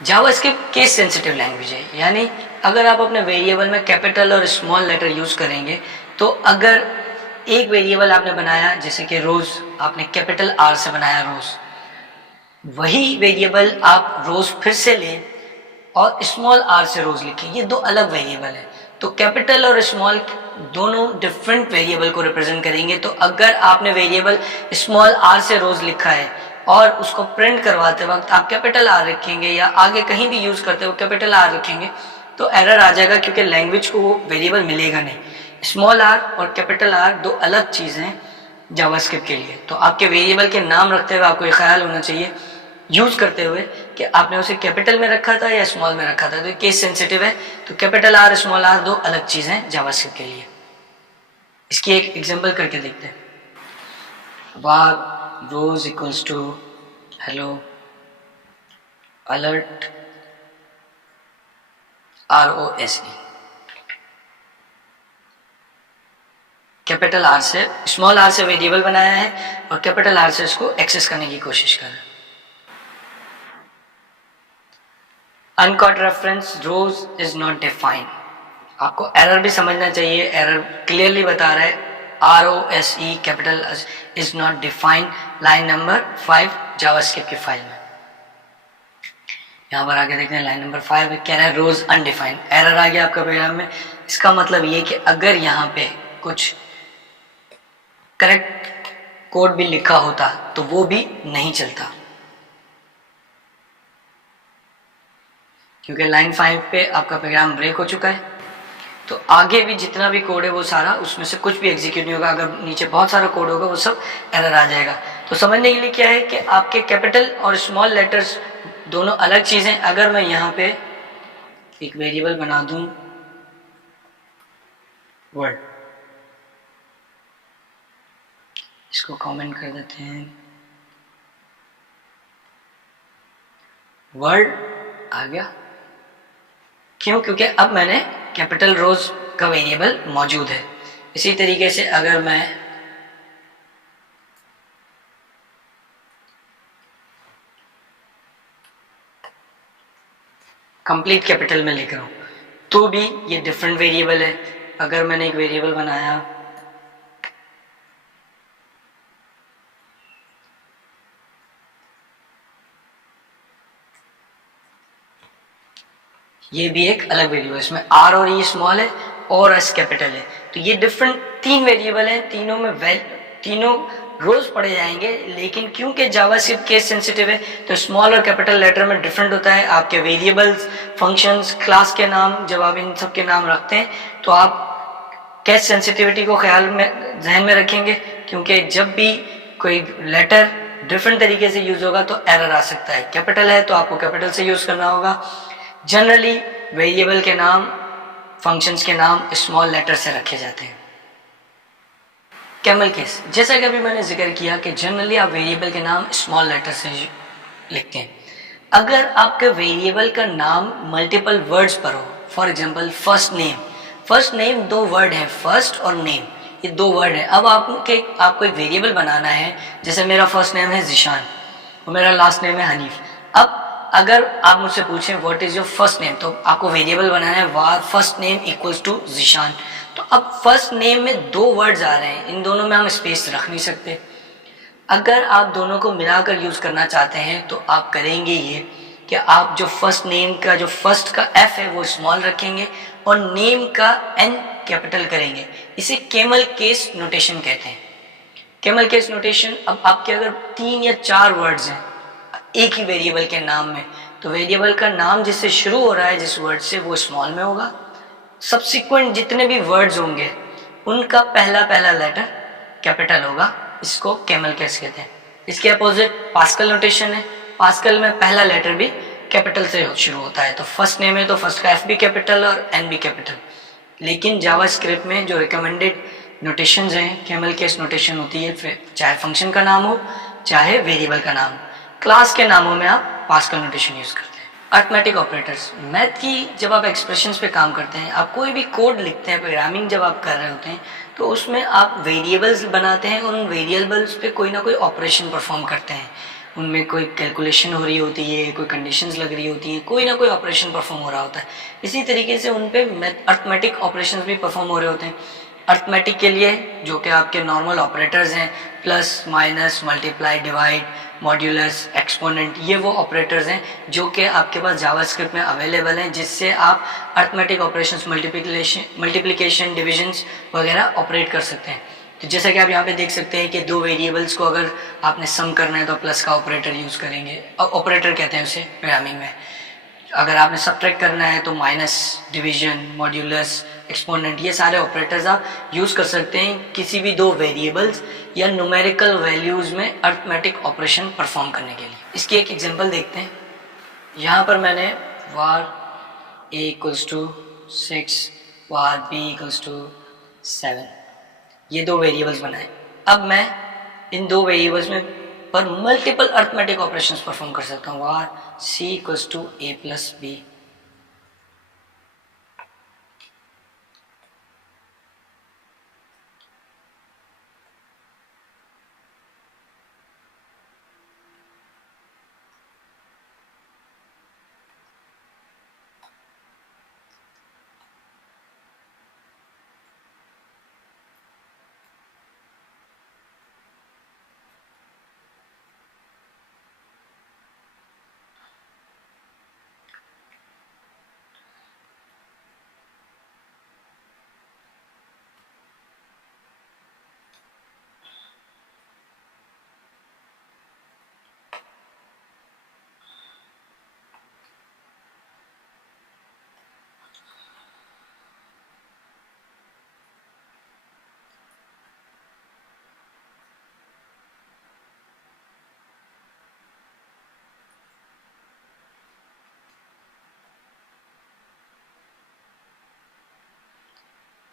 JavaScript case sensitive language है, यानी अगर आप अपने वेरिएबल में कैपिटल और स्मॉल लेटर यूज करेंगे तो अगर एक वेरिएबल आपने बनाया जैसे कि रोज, आपने कैपिटल आर से बनाया रोज, वही वेरिएबल आप रोज फिर से लें और स्मॉल आर से रोज लिखें, ये दो अलग वेरिएबल है। तो कैपिटल और स्मॉल दोनों डिफरेंट वेरिएबल को रिप्रेजेंट करेंगे। तो अगर आपने वेरिएबल स्मॉल आर से रोज लिखा है और उसको प्रिंट करवाते वक्त आप कैपिटल आर रखेंगे या आगे कहीं भी यूज करते हो कैपिटल आर रखेंगे तो एरर आ जाएगा, क्योंकि लैंग्वेज को वो वेरिएबल मिलेगा नहीं। स्मॉल आर और कैपिटल आर दो अलग चीज़ हैं जावास्क्रिप्ट के लिए। तो आपके वेरिएबल के नाम रखते हुए आपको ये ख्याल होना चाहिए यूज करते हुए कि आपने उसे कैपिटल में रखा था या स्मॉल में रखा था। तो केस सेंसिटिव है, तो कैपिटल आर स्मॉल आर दो अलग चीज़ हैं जावास्क्रिप्ट के लिए। इसकी एक एग्जांपल करके देखते हैं। var rows equals to hello alert ROSE, capital R से स्मॉल आर से वेरिएबल बनाया है और कैपिटल आर से इसको एक्सेस करने की कोशिश कर रहा है। Uncaught reference rose is not defined, आपको एरर भी समझना चाहिए। एरर क्लियरली बता रहा है ROSE capital is not defined, line number 5 JavaScript की फाइल में। यहाँ पर आगे देखते हैं लाइन नंबर 5 में कह रहा है रोज अनडिफाइंड, एरर आ गया आपका प्रोग्राम में। इसका मतलब ये कि अगर यहाँ पे कुछ करेक्ट कोड भी लिखा होता तो वो भी नहीं चलता, क्योंकि लाइन 5 पे आपका प्रोग्राम ब्रेक हो चुका है। तो आगे भी जितना भी कोड है वो सारा, उसमें से कुछ भी एग्जीक्यूट नहीं होगा। अगर नीचे बहुत सारा कोड होगा वो सब एरर आ जाएगा। तो समझने के लिए क्या है कि आपके कैपिटल और स्मॉल लेटर्स दोनों अलग चीज़ें। अगर मैं यहाँ पे एक वेरिएबल बना दूं वर्ड, इसको कमेंट कर देते हैं, वर्ड आ गया। क्यों? क्योंकि अब मैंने कैपिटल रोज का वेरिएबल मौजूद है। इसी तरीके से अगर मैं कंप्लीट कैपिटल में लिख रहा हूं तो भी ये डिफरेंट वेरिएबल है। अगर मैंने एक वेरिएबल बनाया ये भी एक अलग वेरिएबल, इसमें आर और ई स्मॉल है और एस कैपिटल है। तो ये डिफरेंट तीन वेरिएबल हैं, तीनों में तीनों रोज पढ़े जाएंगे। लेकिन क्योंकि जावास्क्रिप्ट केस सेंसिटिव है तो स्मॉल और कैपिटल लेटर में डिफरेंट होता है। आपके वेरिएबल्स, फंक्शंस, क्लास के नाम, जब आप इन सब के नाम रखते हैं तो आप केस सेंसिटिविटी को ख्याल में जहन में रखेंगे, क्योंकि जब भी कोई लेटर डिफरेंट तरीके से यूज होगा तो एरर आ सकता है। कैपिटल है तो आपको कैपिटल से यूज करना होगा। जनरली वेरिएबल के नाम, फंक्शंस के नाम स्मॉल लेटर से रखे जाते हैं। कैमल केस, जैसा कि अभी मैंने जिक्र किया कि जनरली आप वेरिएबल के नाम स्मॉल लेटर से लिखते हैं। अगर आपके वेरिएबल का नाम मल्टीपल वर्ड्स पर हो, फॉर एग्जांपल फर्स्ट नेम दो वर्ड है, फर्स्ट और नेम, ये दो वर्ड है। अब आपको एक वेरिएबल बनाना है, जैसे मेरा फर्स्ट नेम है जिशान और मेरा लास्ट नेम है हनीफ। अब अगर आप मुझसे पूछें what is your first name, तो आपको वेरिएबल बनाना है var first name equals to Zeeshan. तो अब फर्स्ट नेम में दो वर्ड्स आ रहे हैं, इन दोनों में हम स्पेस रख नहीं सकते। अगर आप दोनों को मिलाकर यूज करना चाहते हैं तो आप करेंगे ये कि आप जो फर्स्ट नेम का जो फर्स्ट का एफ है वो स्मॉल रखेंगे और नेम का एन कैपिटल करेंगे। इसे केमल केस नोटेशन कहते हैं। केमल केस नोटेशन, अब आपके अगर 3 या 4 वर्ड्स हैं एक ही वेरिएबल के नाम में, तो वेरिएबल का नाम जिससे शुरू हो रहा है जिस वर्ड से, वो स्मॉल में होगा। सब्सिक्वेंट जितने भी वर्ड्स होंगे उनका पहला लेटर कैपिटल होगा। इसको केमल केस कहते हैं। इसके अपोजिट पास्कल नोटेशन है। पास्कल में पहला लेटर भी कैपिटल से शुरू होता है। तो फर्स्ट नेम है तो फर्स्ट का एफ भी कैपिटल और एन भी कैपिटल। लेकिन जावास्क्रिप्ट में जो रिकमेंडेड नोटेशंस हैं केमल केस नोटेशन होती है, चाहे फंक्शन का नाम हो चाहे वेरिएबल का नाम हो। क्लास के नामों में आप पास्कल नोटेशन यूज करते हैं। अरिथमेटिक ऑपरेटर्स, मैथ की जब आप एक्सप्रेशंस पे काम करते हैं, आप कोई भी कोड लिखते हैं, प्रोग्रामिंग जब आप कर रहे होते हैं तो उसमें आप वेरिएबल्स बनाते हैं, उन वेरिएबल्स पे कोई ना कोई ऑपरेशन परफॉर्म करते हैं। उनमें कोई कैलकुलेशन हो रही होती है, कोई कंडीशंस लग रही होती हैं, कोई ना कोई ऑपरेशन परफॉर्म हो रहा होता है। इसी तरीके से उन पे अर्थमेटिक ऑपरेशंस भी परफॉर्म हो रहे होते हैं। अर्थमेटिक के लिए जो कि आपके नॉर्मल ऑपरेटर्स हैं, plus minus multiply divide modulus exponent, ये वो ऑपरेटर्स हैं जो कि आपके पास जावास्क्रिप्ट में अवेलेबल हैं, जिससे आप अर्थमेटिक ऑपरेशंस मल्टीप्लिकेशन डिविजन्स वगैरह ऑपरेट कर सकते हैं। तो जैसा कि आप यहाँ पे देख सकते हैं कि दो वेरिएबल्स को अगर आपने सम करना है तो प्लस का ऑपरेटर यूज़ करेंगे, ऑपरेटर कहते हैं उसे प्रोग्रामिंग में। अगर आपने सब्ट्रैक्ट करना है तो माइनस, डिवीजन, मॉड्यूलस, एक्सपोनेंट, ये सारे ऑपरेटर्स आप यूज़ कर सकते हैं किसी भी दो वेरिएबल्स या न्यूमेरिकल वैल्यूज़ में अर्थमेटिक ऑपरेशन परफॉर्म करने के लिए। इसकी एक एग्जांपल देखते हैं। यहाँ पर मैंने var a equals to 6, var b equals to 7, ये दो वेरिएबल्स बनाए। अब मैं इन दो वेरिएबल्स में पर मल्टीपल अर्थमेटिक ऑपरेशंस परफॉर्म कर सकता हूँ। var c equals to a plus b।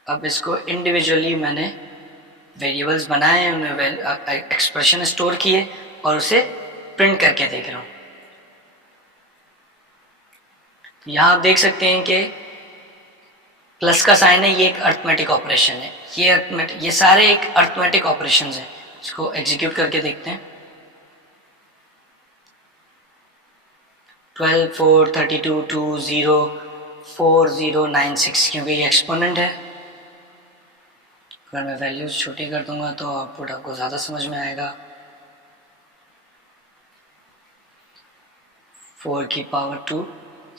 अब इसको इंडिविजुअली मैंने वेरिएबल्स बनाए हैं, उनमें एक्सप्रेशन स्टोर किए और उसे प्रिंट करके देख रहा हूँ। यहाँ आप देख सकते हैं कि प्लस का साइन है, ये एक अर्थमेटिक ऑपरेशन है, ये सारे एक अर्थमेटिक ऑपरेशन हैं। इसको एग्जीक्यूट करके देखते हैं। 12, 4, 32, 2, 0, 4, 0, 9, 6, क्योंकि ये एक्सपोनेंट है। अगर मैं वैल्यूज छोटी कर दूंगा तो आउटपुट आपको ज़्यादा समझ में आएगा। 4 की पावर 2,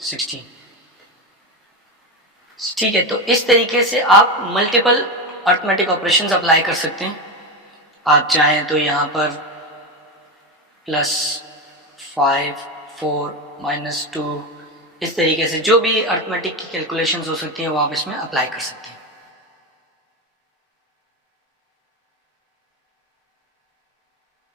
16। ठीक है, तो इस तरीके से आप मल्टीपल अर्थमेटिक ऑपरेशंस अप्लाई कर सकते हैं। आप चाहें तो यहाँ पर +5, 4, -2, इस तरीके से जो भी अर्थमेटिक की कैलकुलेशंस हो सकती हैं वो आप इसमें अप्लाई कर सकते हैं।